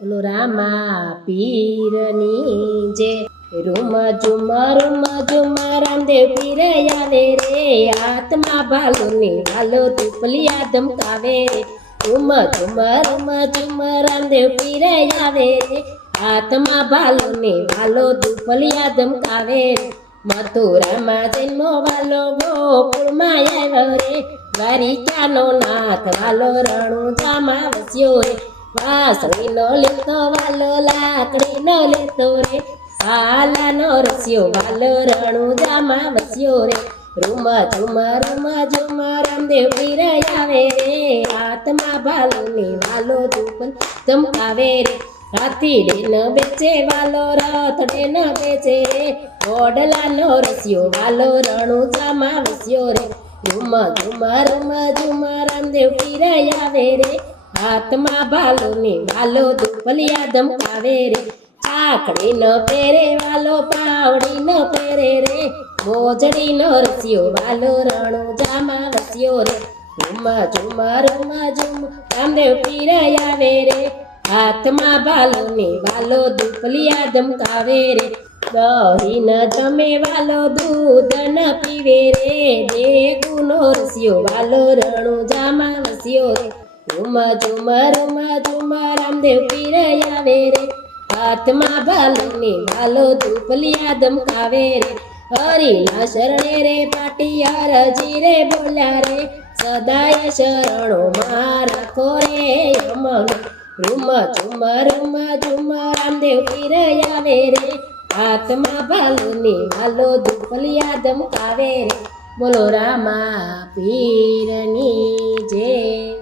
બોલો રામા પીરની જે રૂમ ઝુમ રામદેવ પીર આવે રે આત્મા ભાલુની વાલો તુપલિયા ધમકાવે રે રૂમ ઝુમ રામદેવ પીર આવે રે આત્મા ભાલુની વાલો તુપલિયા ધમકાવે રે મથુરામાં જન્મો વાલો ગોકુળમાં આવ્યો રે દ્વારિકાનો નાથ વાલો રણુજામાં વસ્યો રે વાસળીનો લેતો વાલો લાકડીનો લેતો રે પાલાનો રસ્યો વાલો રણુજામાં વસ્યો રે રૂમ ઝુમ રામદેવ પીર આવે રે આત્મા ભાલુની વાલો ધૂપલ ધમકાવે રે હાથી ન બેચે વાલો રથડે ન બેચે રે ઓડલાનો રસ્યો વાલો રણુજામાં વસ્યો રે રૂમ ઝુમ રામદેવ પીર આવે રે હાથમાં ભાલુની વાલો ધૂપલિયા ધમકાવે રે ચાકડી ન પહેરે વાલો પાવડી ન પહેરે રે મોજડી નો રસ્યો વાલો રણુજામાં વસ્યો રે રૂમ રામદેવ પીર આવે રે હાથમાં ભાલુની વાલો ધૂપલિયા ધમકાવે રે દહીં ન જમે વાલો દૂધ ન પીવે રે દેગુનો રસ્યો વાલો રણુજામાં વસ્યો રે રૂમ ઝુમ રામદેવ પીર આવે રે હાથમાં ભાલુની વાલો ધૂપલિયા ધમકાવે રે હરિના શરણે રે પાટી હરજી રે બોલ્યા રે સદાય શરણો માં રાખો રે અમન રૂમ ઝુમ રામદેવ પીર આવે રે હાથમાં ભાલુની વાલો ધૂપલિયા ધમકાવે રે બોલો રામા પીરની જય।